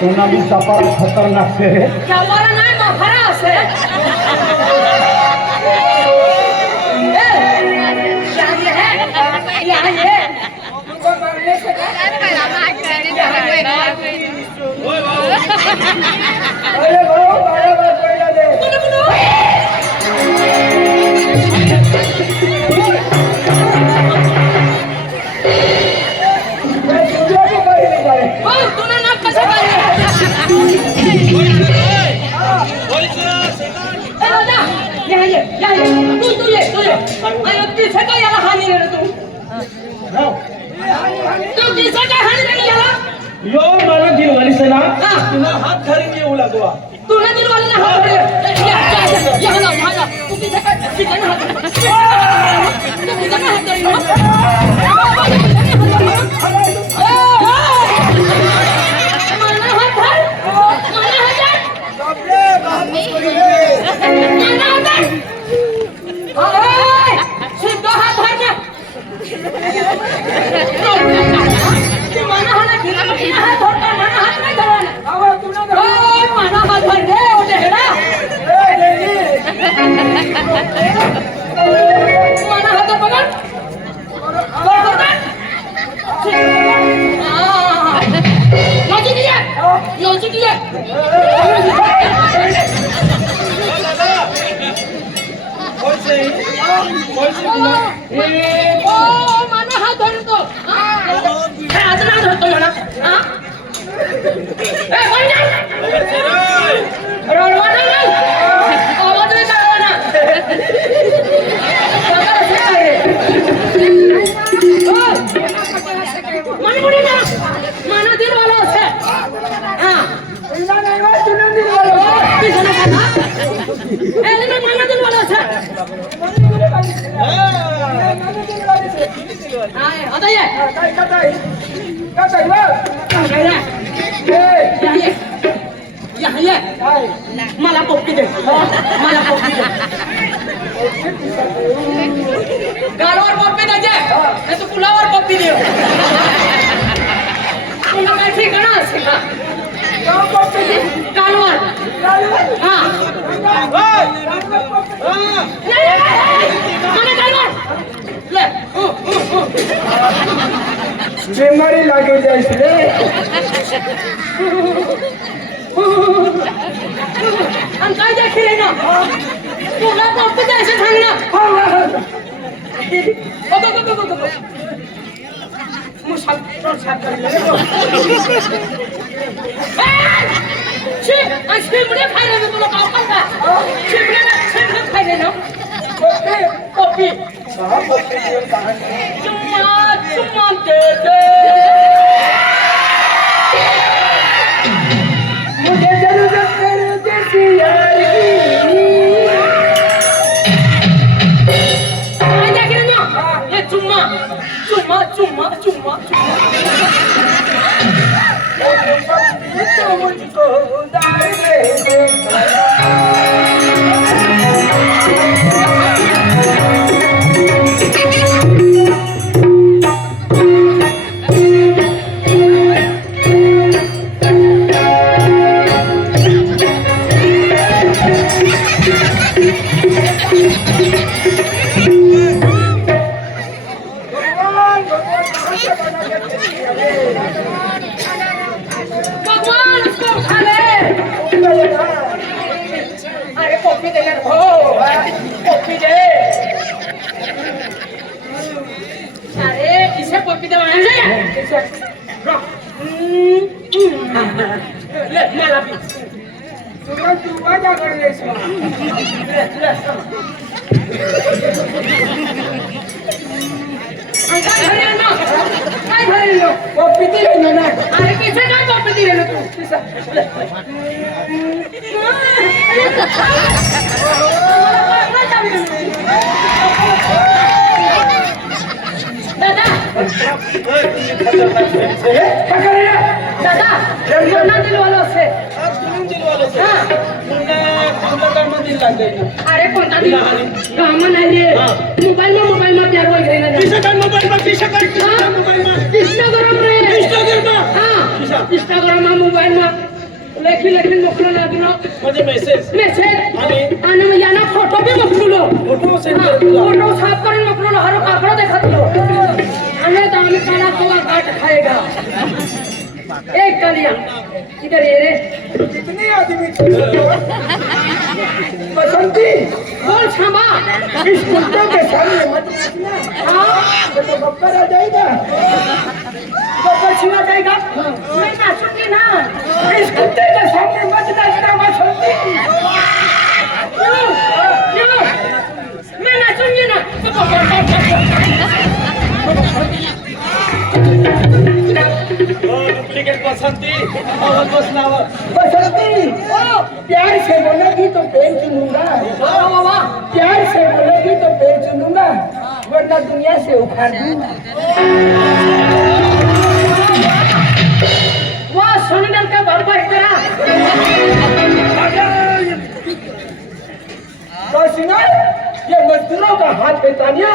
सोनाली सपारा खतरनाक से सपारा नाही मफरा असे यो मला दिलवाली से ना तुला हात धरून येऊ लागवा तुला दिलवाली ना हात धरून या ना तू किसे काय मला पोपटी दे मला पोपटी दे गालावर पोपटी द्यायचे नाही तू पुलावर पोपटी दे तुला काय ठिकाणा असे का गालावर हा मला गालावर ले बेमारी लागे जायस रे आणि काय देखील ना तुला पोपटी द्यायचं सांग ना शिमडे खायला मी तुला पाव का शिमडे खायले ना कॉफी चुम्मा चुम्मा दे दे मुझे जरूरत तेरे जैसी यार काय देखील ना हे चुम्मा चुम्मा चुम्मा चुम्मा तो मुझको उधार दे दे भगवान उसको उठा ले अरे कॉफी दे यार हो कॉफी दे अरे इसे कॉफी दे ले मला भी तुला तू वाजा करलेस काय घरी ना काय घरी लो कॉफी दिली ना अरे किसे काय कॉफी दिले ना तू दादा दादा कोणा दिलवाला असे अरे कोणता दिला काम नाही मोबाईल मा प्यार वगैरे ना इंस्टाग्राम रे इंस्टाग्राम मोबाईल में लेखी मोकलो ना दिनो म्हणजे मेसेज आणि मग यांना फोटो भी मोकलो फोटो सेंड हाँ, करतो फोटो साफ करून मोकलो हर काकड़ो देखत लो हमें तो हमें खाना तो काट खाएगा एक कालिया इधर ये रे कितने आदमी बसंती बोल क्षमा इस कुत्ते के सामने मत नाचना हाँ तो बब्बर आ जाएगा बब्बर छिना जाएगा मैं नाचूंगी ना इस कुत्ते के सामने मत नाचना बसंती क्यों मैं नाचूंगी ना डुप्लीकेट बसंती और बस नावर बसंती प्यार से बोलेगी तो पैर चुनूंगा प्यार से बोलेगी तो पैर चुनूंगा वरना दुनिया से उखाड़ दूंगा वाह सोनल का बाबा इतना तो सिंगर ये मजदूरों का हाथ है तानिया